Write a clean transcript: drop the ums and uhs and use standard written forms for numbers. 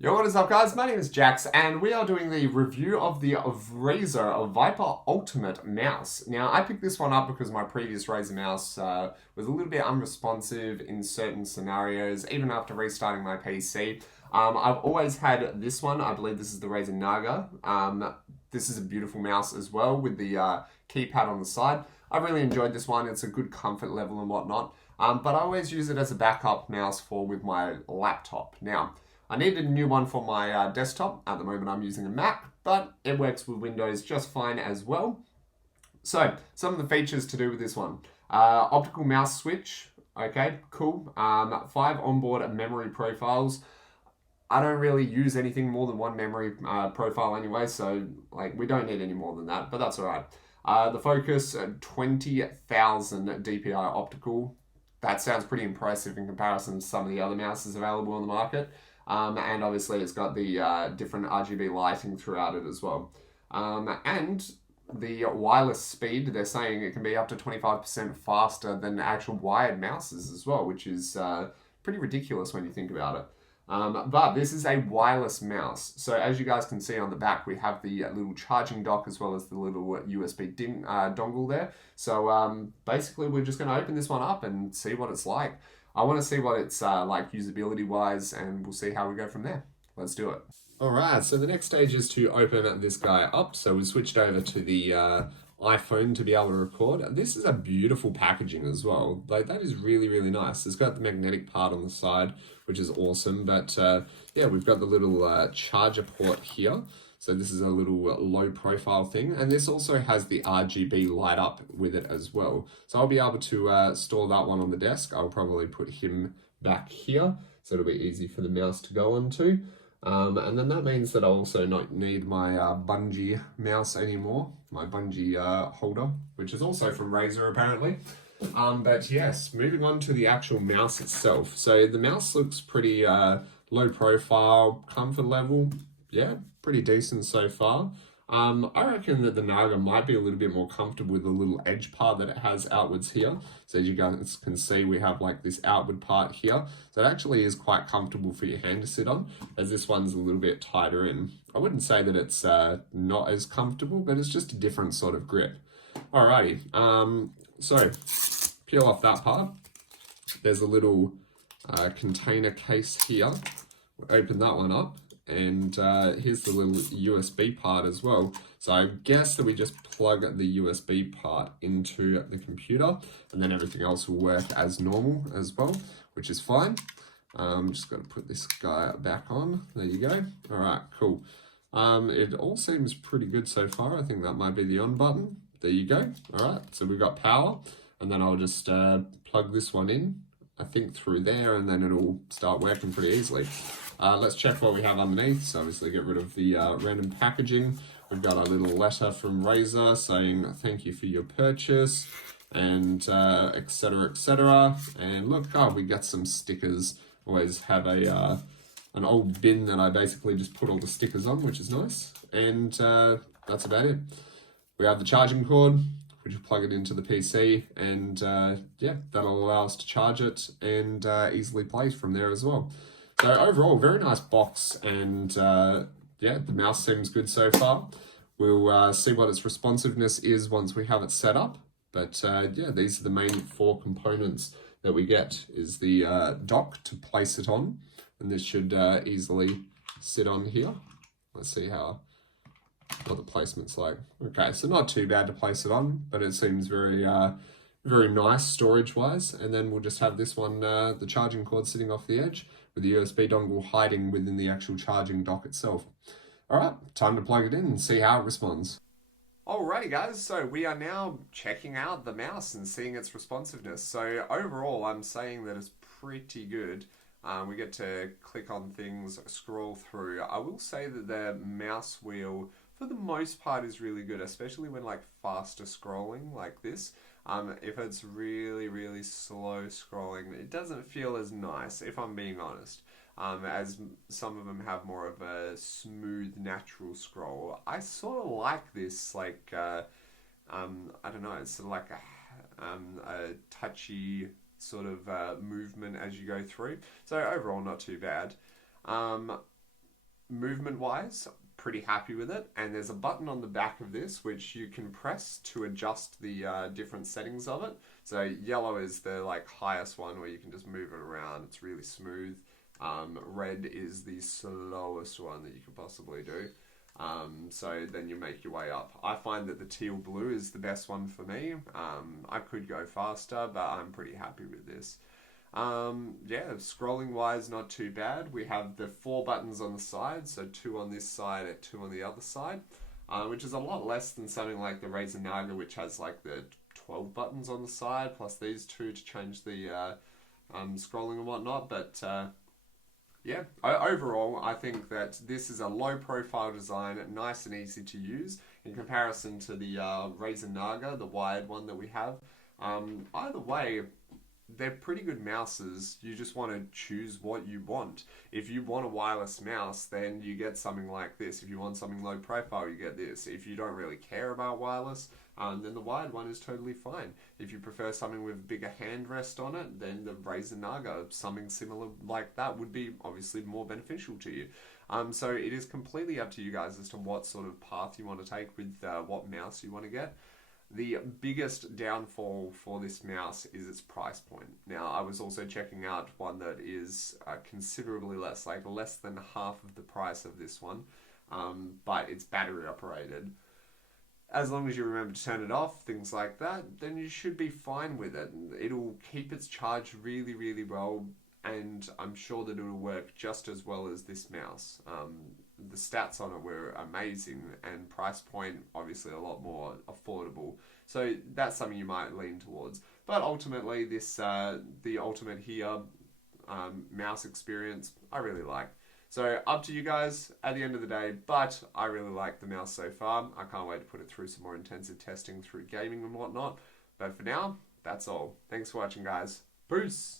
Yo, what is up, guys? My name is Jax, and we are doing the review of the Razer Viper Ultimate mouse. Now, I picked this one up because my previous Razer mouse was a little bit unresponsive in certain scenarios, even after restarting my PC. I've always had this one. I believe this is the Razer Naga. This is a beautiful mouse as well with the keypad on the side. I really enjoyed this one. It's a good comfort level and whatnot. But I always use it as a backup mouse for with my laptop. Now, I needed a new one for my desktop. At the moment, I'm using a Mac, but it works with Windows just fine as well. So, some of the features to do with this one. Optical mouse switch. Okay, cool. 5 onboard memory profiles. I don't really use anything more than one memory profile anyway, so we don't need any more than that, but that's all right. The focus, 20,000 DPI optical. That sounds pretty impressive in comparison to some of the other mouses available on the market. And obviously it's got the different RGB lighting throughout it as well. And the wireless speed, they're saying it can be up to 25% faster than actual wired mouses as well, which is pretty ridiculous when you think about it. But this is a wireless mouse. So as you guys can see on the back, we have the little charging dock as well as the little USB dongle there. So basically we're just going to open this one up and see what it's like. I want to see what it's like usability wise, and we'll see how we go from there. Let's do it. Alright, so the next stage is to open this guy up. So we switched over to the iPhone to be able to record. This is a beautiful packaging as well. That is really, really nice. It's got the magnetic part on the side, which is awesome. But yeah, we've got the little charger port here. So this is a little low profile thing. And this also has the RGB light up with it as well. So I'll be able to store that one on the desk. I'll probably put him back here. So it'll be easy for the mouse to go onto. And then that means that I also not need my bungee mouse anymore, my bungee holder, which is also from Razer apparently. But yes, moving on to the actual mouse itself. So the mouse looks pretty low profile, comfort level, yeah, pretty decent so far. I reckon that the Naga might be a little bit more comfortable with the little edge part that it has outwards here. So as you guys can see, we have like this outward part here. So it actually is quite comfortable for your hand to sit on, as this one's a little bit tighter in. I wouldn't say that it's not as comfortable, but it's just a different sort of grip. Alrighty, so peel off that part. There's a little container case here. We'll open that one up. And here's the little USB part as well. So I guess that we just plug the USB part into the computer, and then everything else will work as normal as well, which is fine. Just got to put this guy back on. There you go. All right, cool. It all seems pretty good so far. I think that might be the on button. There you go. All right, so we've got power, and then I'll just plug this one in, I think through there, and then it'll start working pretty easily. Let's check what we have underneath. So obviously get rid of the random packaging. We've got a little letter from Razer saying thank you for your purchase, and etc, etc. And look, oh, we got some stickers. Always have a an old bin that I basically just put all the stickers on, which is nice. And that's about it. We have the charging cord, which will plug it into the PC, and yeah, that'll allow us to charge it and easily play from there as well. So overall, very nice box, and yeah, the mouse seems good so far. We'll see what its responsiveness is once we have it set up. But yeah, these are the main 4 components that we get, is the dock to place it on, and this should easily sit on here. Let's see what the placement's like. Okay, so not too bad to place it on, but it seems very very nice storage-wise. And then we'll just have this one, the charging cord sitting off the edge, with the USB dongle hiding within the actual charging dock itself. Alright, time to plug it in and see how it responds. Alrighty guys, so we are now checking out the mouse and seeing its responsiveness. So overall, I'm saying that it's pretty good. We get to click on things, scroll through. I will say that the mouse wheel, for the most part, is really good, especially when faster scrolling like this. If it's really, really slow scrolling, it doesn't feel as nice, if I'm being honest. As some of them have more of a smooth, natural scroll. I sort of like this, I don't know, it's sort of like a touchy sort of movement as you go through. So overall, not too bad. movement wise, pretty happy with it. And there's a button on the back of this which you can press to adjust the different settings of it. So yellow is the like highest one where you can just move it around. It's really smooth. Red is the slowest one that you could possibly do. So then you make your way up. I find that the teal blue is the best one for me. I could go faster, but I'm pretty happy with this. Yeah, scrolling wise, not too bad. We have the 4 buttons on the side, so 2 on this side and 2 on the other side, which is a lot less than something like the Razer Naga, which has like the 12 buttons on the side, plus these 2 to change the scrolling and whatnot. But yeah, overall, I think that this is a low profile design, nice and easy to use in comparison to the Razer Naga, the wired one that we have. Either way, they're pretty good mouses. You just want to choose what you want. If you want a wireless mouse, then you get something like this. If you want something low profile, you get this. If you don't really care about wireless, then the wired one is totally fine. If you prefer something with a bigger hand rest on it, then the Razer Naga, something similar like that, would be obviously more beneficial to you. So it is completely up to you guys as to what sort of path you want to take with what mouse you want to get. The biggest downfall for this mouse is its price point. Now, I was also checking out one that is considerably less, like less than half of the price of this one, but it's battery operated. As long as you remember to turn it off, things like that, then you should be fine with it. It'll keep its charge really, really well, and I'm sure that it'll work just as well as this mouse. The stats on it were amazing, and price point obviously a lot more affordable. So that's something you might lean towards. But ultimately, this the Ultimate here mouse experience I really like. So up to you guys at the end of the day, but I really like the mouse so far. I can't wait to put it through some more intensive testing through gaming and whatnot. But for now, that's all. Thanks for watching, guys. Peace!